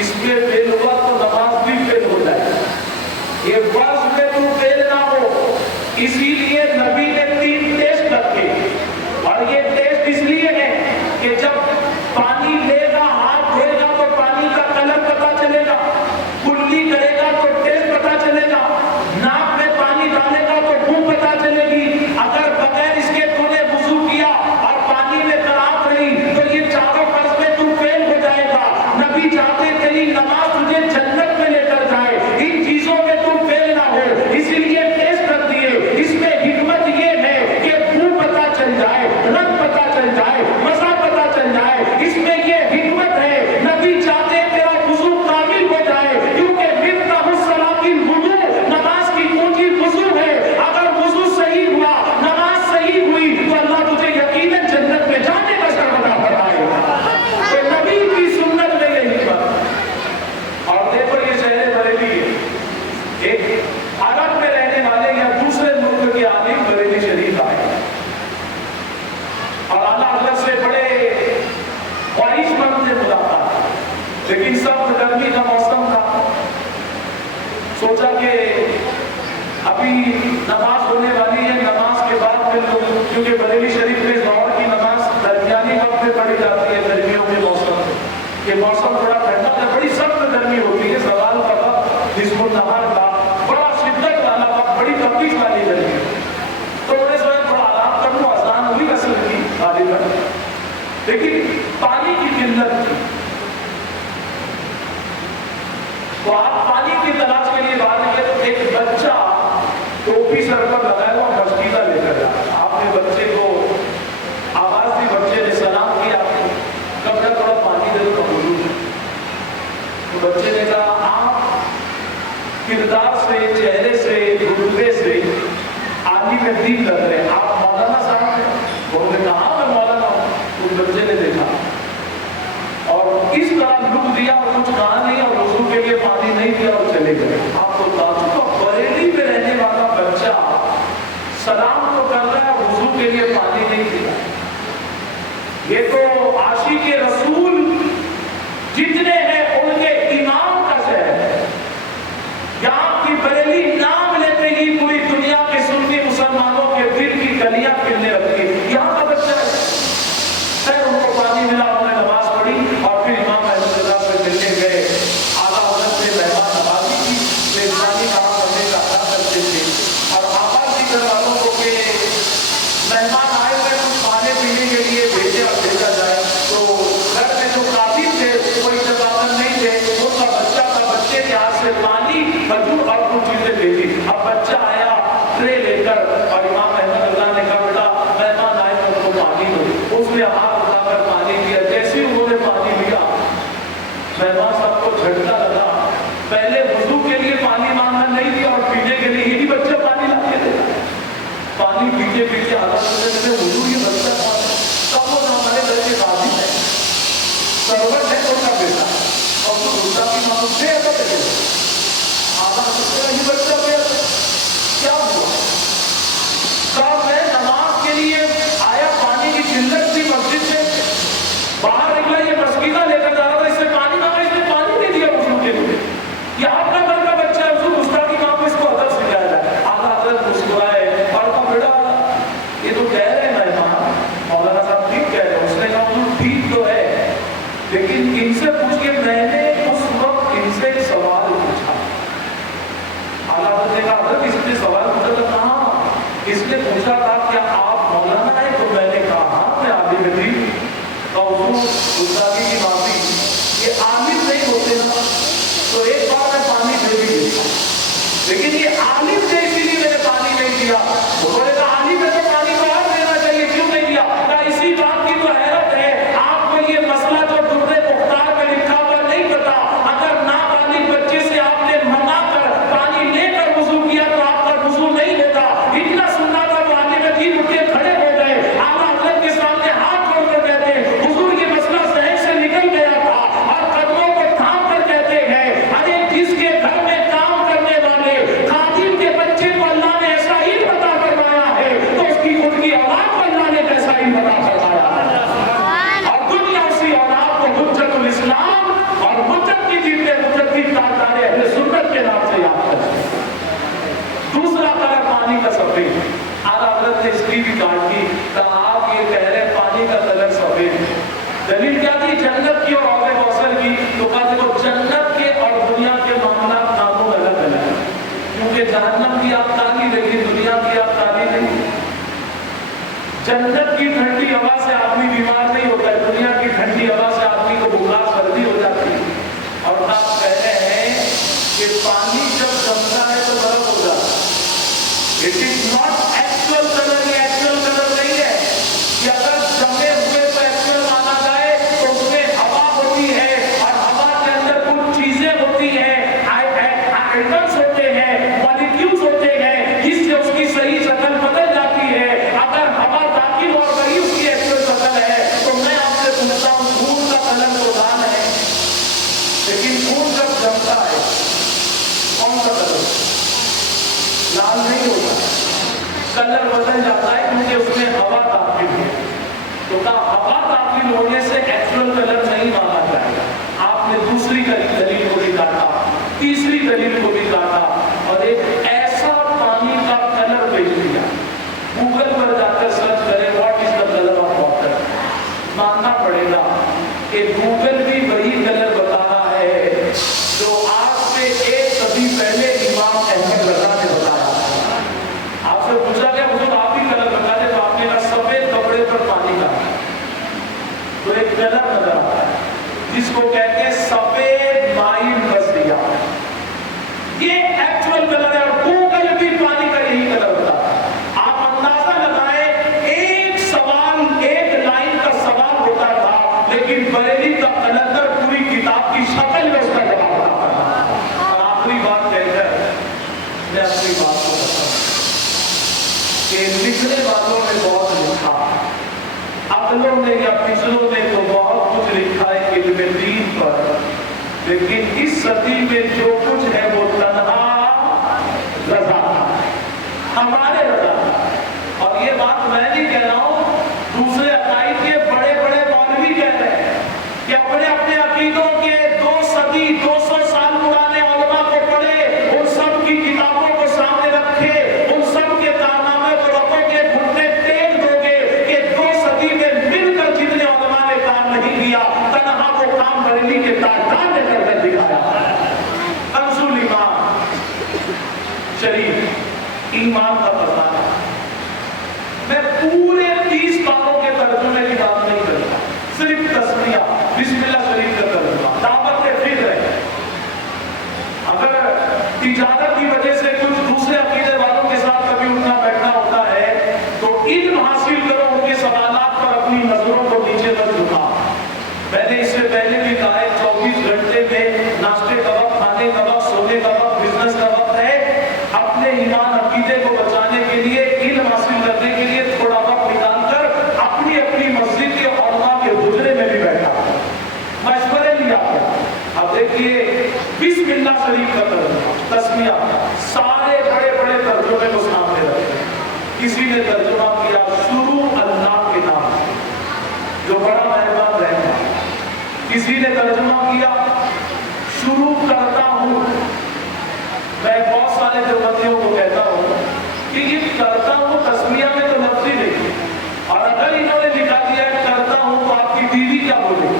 اس میں فیل ہوا تو نماز بھی فیل ہو جائے گا، یہ فرض میں تو فیل نہ ہو، اسی لیے نبی نے 3 ٹیسٹ رکھے، اور یہ ٹیسٹ اس لیے ہے کہ جب پانی لے گا، ہاتھ دھوئے گا تو پانی کا کلر پتا چلے گا، کلی کرے گا تو ٹیسٹ پتا چلے گا، ناک میں پانی ڈالے گا تو بو پتا چلے گی، اگر بغیر اس کے تو نے وضو کیا اور پانی میں کڑاہٹ رہی تو یہ چاروں فرض میں تو فیل ہو جائے گا۔ نبی چاہتے تیری نماز تجھے جنت میں لے کر جائے، ان چیزوں میں تم فیل نہ ہو، اسی لیے ٹیسٹ کر دیے۔ اس میں حکمت یہ ہے کہ بو پتا چل جائے، رنگ پتا چل جائے، مزہ پتا چل جائے، اس میں یہ حکمت ہے۔ نبی چاہتے تیرا وضو کامل ہو جائے، کیونکہ مفتاح الصلاۃ الوضو، نماز کی کنجی وضو ہے۔ اگر وضو صحیح ہوا، نماز صحیح ہوئی تو اللہ تجھے یقیناً جنت میں جانے کا شرف عطا فرمائے گا۔ تو نبی کی سنت میں یہ حکمت۔ اور دیکھو یہ شہر بریلی ہے، ایک عرب میں رہنے والے یا دوسرے ملک کے عالم بریلی شریف آئے اور اعلیٰ حضرت سے بڑے خواہش مند سے ملاقات، لیکن سخت گرمی کا موسم تھا، سوچا کہ ابھی نماز ہونے والی ہے، نماز کے بعد پھر لوگ، کیونکہ بریلی شریف میں ظہر کی نماز درمیانی وقت میں پڑھی جاتی ہے گرمیوں کے موسم میں، یہ موسم تھوڑا ٹھنڈا ہے، بڑی سخت گرمی ہوتی ہے، زوال کا وقت، نصف النہار کا بڑا شدت والا وقت، بڑی تپش والی گرمی، تو انہوں نے سوچا تھوڑا آرام کر لوں، اذان ہوئی اصل کی غالباً، لیکن پانی کی قلت تھی، تو آپ پانی کی تلاش کے لیے باہر نکلے تو ایک بچہ ٹوپی سر پر لگایا ہوا مسجدہ لے کر جاتا، آپ نے بچے کو آواز دی، بچے نے سلام کیا، کب تک تھوڑا پانی دے دو وضو، تو بچے نے کہا آپ کردار سے، چہرے سے، رتبے سے عالم دین لگ رہے ہیں، آپ مولانا صاحب ہیں؟ انہوں نے کہا میں مولانا ہوں۔ اس بچے نے دیکھا اور اس طرح لک دیا اور کچھ کہا نہیں اور وضو کے لیے پانی نہیں دیا اور چلے گئے۔ آپ کو تعجب ہوا، بریلی میں رہنے والا بچہ سلام تو کر رہا ہے، وضو کے لیے پانی نہیں دیا۔ یہ تو عاشق رسول جتنے ہیں ان کے امام کا شہر ہے۔ یہاں کی بریلی نام لیتے ہی پوری دنیا کے سنی مسلمانوں کے دل کی کلیاں کھلنے لگتی ہیں۔ یہاں کا بچہ ہے، خیر ان کو پانی ملا، انہوں نے نماز پڑھی اور پھر امام احمد اللہ سے ملنے گئے، اعلیٰ حضرت سے مہمان نوازی کی، میزبانی کہاں کرنے کا ادا کرتے تھے، اور آقا کی گھر والوں کو کہ مہمان آئے ہوئے کچھ کھانے پینے کے لیے بھیجے اور بھیجا جائے، تو گھر میں جو قاضی تھے کوئی انتظام نہیں تھے، ان کا بچہ تھا، بچے کے ہاتھ سے پانی، کھجور اور کچھ چیزیں بھیجی۔ اب بچہ آیا ٹرے لے کر اور امام احمد اللہ نے کہا بیٹا مہمان آئے تو ان کو پانی دو، اس نے ہاتھ اٹھا کر پانی دیا، جیسے ہی انہوں نے پانی لیا مہمان صاحب کو جھٹکا لگا، پہلے وضو کے لیے پانی مانگنا نہیں دیا اور پینے کے لیے ہی بچہ پانی لا کے دے، پانی پیتے پیتے حالت میں وضو یہ بچہ تھا، تب وہ ہمارے گھر کے قاضی ہے، سرور ہے ان کا بیٹا، اور تو دوسرا کی ماں سے ایسا کرے آدھا یہ بچہ کیا ہوا؟ کہا میں نماز کے لیے آیا، پانی کی قلت تھی مسجد سے، باہر نکلا یہ مسکینہ لے کر جا رہا تھا، اس سے پانی مانگا، اس نے پانی نہیں دیا وضو کے لیے، یہ آپ کا گھر کا بچہ ہے، وضو دوسرا کی ماں کو اس کو ادب سکھایا جائے۔ اعلیٰ حضرت مسکرائے اور کہا بیٹا یہ تو کہہ رہے ہیں مہمان، مولانا صاحب ٹھیک کہہ رہے ہیں، اس نے کہا وضو ٹھیک تو ہے، لیکن ان سے پوچھ کے میں نے اس وقت ان سے سوال پوچھا۔ اعلیٰ حضرت نے کہا حضرت اس نے سوال پوچھا تو کہ پانی جب جمتا ہے تو برف ہو جاتا ہے. It is not actual colour. یہ ایکچوئل کلر نہیں ہے کہ اگر جمے ہوئے کو ایکچوئل مانا جائے تو اس میں ہوا ہوتی ہے اور ہوا کے اندر کچھ چیزیں ہوتی ہیں, ایٹمز ہوتے ہیں, مالیکیولز ہوتے ہیں, جس سے اس کی صحیح شکل بدل جاتی ہے. اگر ہوا داخل ہو گئی اس کی ایکچوئل شکل ہے. تو میں آپ سے پوچھتا ہوں خون کا کلر تو لال ہے, لیکن خون جب جمتا ہے کون سا کلر؟ لال نہیں ہوتا, کلر بدل جاتا ہے کیونکہ اس میں ہوا داخل ہے. تو ہوا داخل ہونے سے ایکچوئل کلر نہیں مانا جائے گا. آپ نے دوسری دلیل کو بھی کاٹا, تیسری دلیل کو بھی کاٹا اور ایک ایسا پانی کا کلر بھیج دیا. گوگل پر جا کر سرچ کریں what is the colour of water. ماننا پڑے گا کہ گوگل بھی وہی کلر بتا رہا ہے جو آج سے 1 صدی پہلے امام احمد رضا نے بتایا. آپ سے پوچھا گیا حضور آپ ہی کلر بتا دیں, تو آپ نے کہا سفید کپڑے پر پانی کا. تو ایک کلر نظر آتا ہے جس کو کہتے ہیں سفید مائل بسیا. یہ ایکچوئل کلر ہے اور گوگل بھی پانی کا یہی کلر ہوتا ہے. آپ اندازہ لگائیں, ایک سوال, ایک لائن کا سوال ہوتا تھا, لیکن بریلی کا کلندر پوری کتاب کی شکل میں اس کا جواب ہوتا تھا. اور آخری بات کہہ کر میں اپنی بات کو بتاؤں کہ لکھنے والوں نے بہت لکھا, عقلوں نے یا پچھلوں نے تو بہت کچھ لکھا ہے علم دین پر, لیکن اس صدی میں جو کچھ ہے وہ تنہا رضا تھا, ہمارے رضا تھا. اور یہ بات میں نہیں کہہ رہا ہوں, دوسرے عقائد کے بڑے بڑے مولوی کہتے ہیں کہ اپنے اپنے عقیدوں کے 2 صدی 200 سال پرانے علماء کو پڑھے, ان سب کی کتابوں کو سامنے رکھے, ان سب کے کارنامے کو رکھو گے, گھٹنے ٹیک دو گے کہ 2 صدی میں مل کر جتنے علماء نے کام نہیں کیا, تنہا وہ کام بریلی کے تاجدار نے کر کر دکھایا. کنزُل ایمان شریف ایمان کا خزانہ. میں پورے 30 باروں کے ترجمے کی بات نہیں کرتا, صرف تسمیہ بسم اللہ شریف کا ترجمہ. دعوت کے فکر ہے, اگر تجارت کی وجہ سے کچھ دوسرے عقیدے والوں کے ساتھ کبھی اٹھنا بیٹھنا ہوتا ہے تو علم حاصل کرو, ان کے سوالات پر اپنی نظروں کو نیچے تک جھکا. میں نے اس سے پہلے بھی کہا ہے 24 گھنٹے میں ناشتے کا وقت, کھانے کا وقت, سونے کا وقت, بزنس کا وقت ہے. اپنے ایمان عقیدے کو بچانے کے لیے, علم حاصل کرنے کے لیے تھوڑا وقت نکال کر اپنی اپنی مسجد کے علماء کے حجرے میں بھی بیٹھا, مشورے لیا. اب دیکھیے بسم اللہ شریف کا ترجمہ, تسمیہ, سارے بڑے بڑے ترجمے کو سامنے رکھتے ہیں. کسی نے ترجمہ کیا شروع اللہ کے نام سے, جو بڑا مہربان رہتا. کسی نے ترجمہ کیا شروع کرتا ہوں. میں بہت سارے دیوبندیوں کو کہتا ہوں کہ یہ کرتا ہوں تسمیہ میں تو لفظ ہی نہیں, اور اگر انہوں نے لکھا دیا ہے کرتا ہوں تو آپ کی بیوی کیا بولے,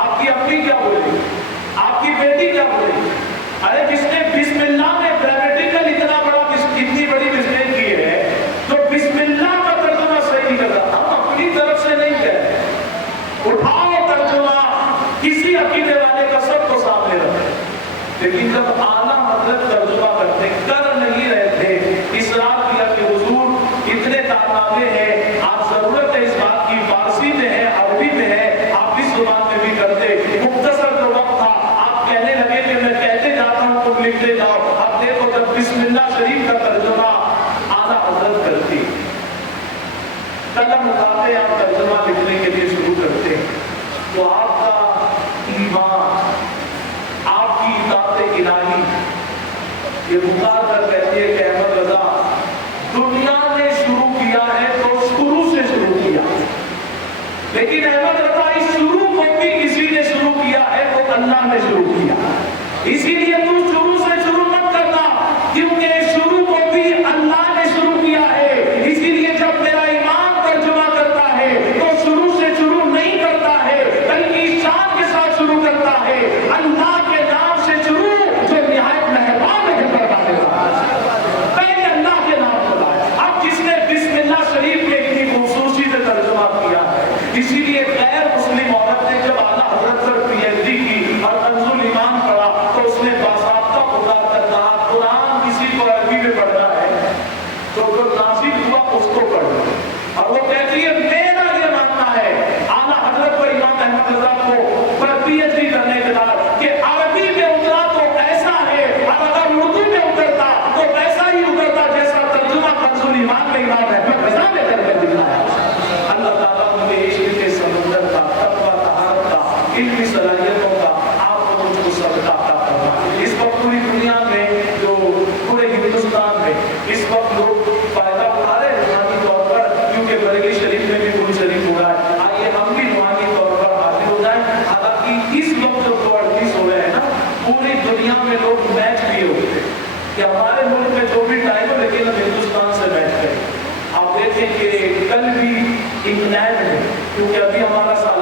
آپ کی اپنی کیا بولے, آپ کی بیٹی کیا بولے. ارے جس نے بسم اللہ میں گرامیٹیکل اتنا بڑا اتنی بڑی مسٹیک کی ہے تو بسم اللہ کا ترجمہ صحیح نہیں کرتا. ہم اپنی طرف سے نہیں کہتے, اٹھاؤ ترجمہ کسی عقیدے والے کا سب کو سامنے رکھے. لیکن جب اعلیٰ مطلب ترجمہ کرتے کر نہیں رہے تھے, اصرار کیا کہ حضور اتنے کارنامے ہیں, آپ ضرورت ہے اس بات کی, فارسی میں ہے, عربی میں ہے, آپ اس زبان میں بھی کرتے. مختصر جو وقت تھا آپ کہنے لگے کہ میں کہتے جاتا ہوں تم لکھتے جاؤ. اب دیکھو جب بسم اللہ شریف کا ترجمہ اعلیٰ حضرت کرتی, قلم اٹھاتے آپ ترجمہ لکھنے کے لیے شروع کرتے, تو آپ کا ایمان, آپ کی اطاعت الہی یہ پکار کر کہتی ہے کہ احمد رضا دنیا نے شروع کیا ہے تو شروع سے شروع کیا, لیکن احمد رضا اس شروع کو بھی کسی نے شروع کیا ہے, وہ اللہ نے شروع کیا. اسی لیے تو شروع سے شروع مت کرنا, کیونکہ شروع کو بھی اللہ نے شروع کیا ہے. اسی لیے جب میرا ایمان ترجمہ کرتا ہے تو شروع سے شروع نہیں کرتا ہے, بلکہ شان کے ساتھ شروع کرتا ہے. اللہ کے نام سے شروع جو نہایت مہربان ہے کروانے والا, پہلے اللہ کے نام کو لائے. اب جس نے بسم اللہ شریف کے اتنی خوبصورتی سے ترجمہ کیا ہے, اسی لیے غیر مسلم عورت نے جب اعلیٰ حضرت پر PhD کی اور کنزُل ایمان پڑھا تو اس نے باضابطہ میں لوگ میچ کیے ہوتے ہیں کہ ہمارے ملک میں جو بھی ٹائم ہو لیکن ہم ہندوستان سے میچ کریں. آپ دیکھیں کہ کل بھی انگلینڈ میں، کیونکہ ابھی ہمارا سال